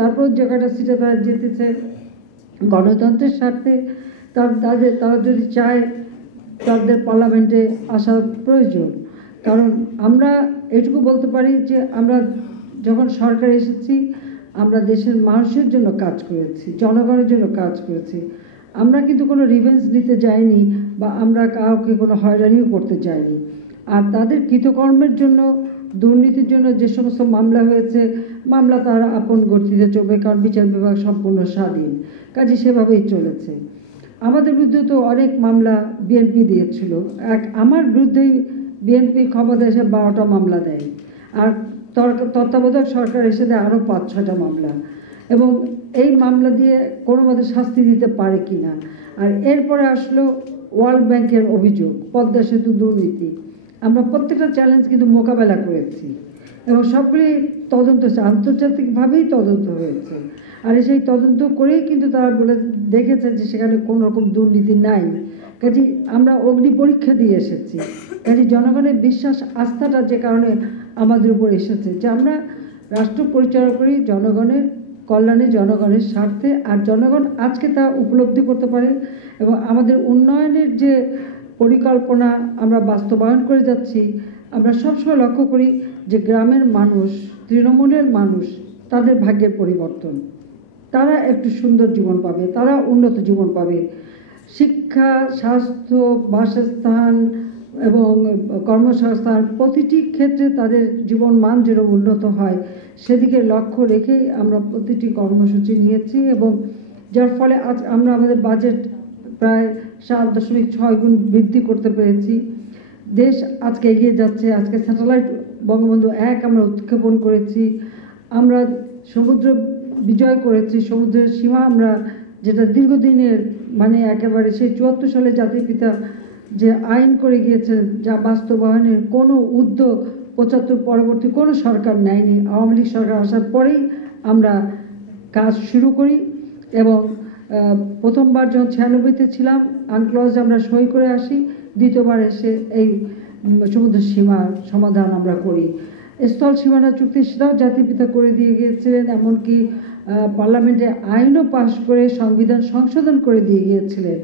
তারপর যে কটা সিটে তারা জিতেছে গণতন্ত্রের স্বার্থে, তারা যদি চায় তাদের পার্লামেন্টে আসা প্রয়োজন। কারণ আমরা এটুকু বলতে পারি যে আমরা যখন সরকারে এসেছি আমরা দেশের মানুষের জন্য কাজ করেছি, জনগণের জন্য কাজ করেছি। আমরা কিন্তু কোনো রিভেঞ্জ নিতে যাইনি বা আমরা কাউকে কোনো হয়রানিও করতে যাইনি। আর তাদের কৃতকর্মের জন্য, দুর্নীতির জন্য যে সমস্ত মামলা হয়েছে, মামলা তারা আপন গতিতে চলবে, কারণ বিচার বিভাগ সম্পূর্ণ স্বাধীন, কাজে সেভাবেই চলেছে। আমাদের বিরুদ্ধে তো অনেক মামলা বিএনপি দিয়েছিল। আমার বিরুদ্ধেই বিএনপি ক্ষমতা এসে 12টা মামলা দেয়, আর তত্ত্বাবধায়ক সরকার এসে দেয় আরও 5-6টা মামলা, এবং এই মামলা দিয়ে কোনো মতে শাস্তি দিতে পারে কি না। আর এরপরে আসলো ওয়ার্ল্ড ব্যাংকের অভিযোগ, পদ্মা সেতু দুর্নীতি। আমরা প্রত্যেকটা চ্যালেঞ্জ কিন্তু মোকাবেলা করেছি এবং সবগুলি তদন্ত হচ্ছে, আন্তর্জাতিকভাবেই তদন্ত হয়েছে। আর সেই তদন্ত করেই কিন্তু তারা বলে দেখেছে যে সেখানে কোনো রকম দুর্নীতি নাই। কাজে আমরা অগ্নি পরীক্ষা দিয়ে এসেছি। কাজে জনগণের বিশ্বাস, আস্থাটা যে কারণে আমাদের উপর এসেছে যে আমরা রাষ্ট্র পরিচালনা করি জনগণের কল্যাণে, জনগণের স্বার্থে। আর জনগণ আজকে তা উপলব্ধি করতে পারে এবং আমাদের উন্নয়নের যে পরিকল্পনা আমরা বাস্তবায়ন করে যাচ্ছি। আমরা সবসময় লক্ষ্য করি যে গ্রামের মানুষ, তৃণমূলের মানুষ, তাদের ভাগ্যের পরিবর্তন, তারা একটু সুন্দর জীবন পাবে, তারা উন্নত জীবন পাবে। শিক্ষা, স্বাস্থ্য, বাসস্থান এবং কর্মসংস্থান, প্রতিটি ক্ষেত্রে তাদের জীবন মান যেন উন্নত হয়, সেদিকে লক্ষ্য রেখেই আমরা প্রতিটি কর্মসূচি নিয়েছি। এবং যার ফলে আজ আমরা আমাদের বাজেট প্রায় 7.6 গুণ বৃদ্ধি করতে পেরেছি। দেশ আজকে এগিয়ে যাচ্ছে। আজকে স্যাটেলাইট বঙ্গবন্ধু 1 আমরা উৎক্ষেপণ করেছি। আমরা সমুদ্র বিজয় করেছি, সমুদ্রের সীমা আমরা, যেটা দীর্ঘদিনের একেবারে সেই 74 সালে জাতির পিতা যে আইন করে গিয়েছেন, যা বাস্তবায়নের কোনো উদ্যোগ 75 পরবর্তী কোনো সরকার নেয়নি। আওয়ামী লীগ সরকার আসার পরেই আমরা কাজ শুরু করি এবং প্রথমবার যখন 96-তে ছিলাম আনক্লজ আমরা সই করে আসি, দ্বিতীয়বার এসে এই সমুদ্র সীমার সমাধান আমরা করি। স্থল সীমানা চুক্তি সেটাও জাতির পিতা করে দিয়ে গিয়েছিলেন, এমনকি পার্লামেন্টে আইনও পাশ করে সংবিধান সংশোধন করে দিয়ে গিয়েছিলেন।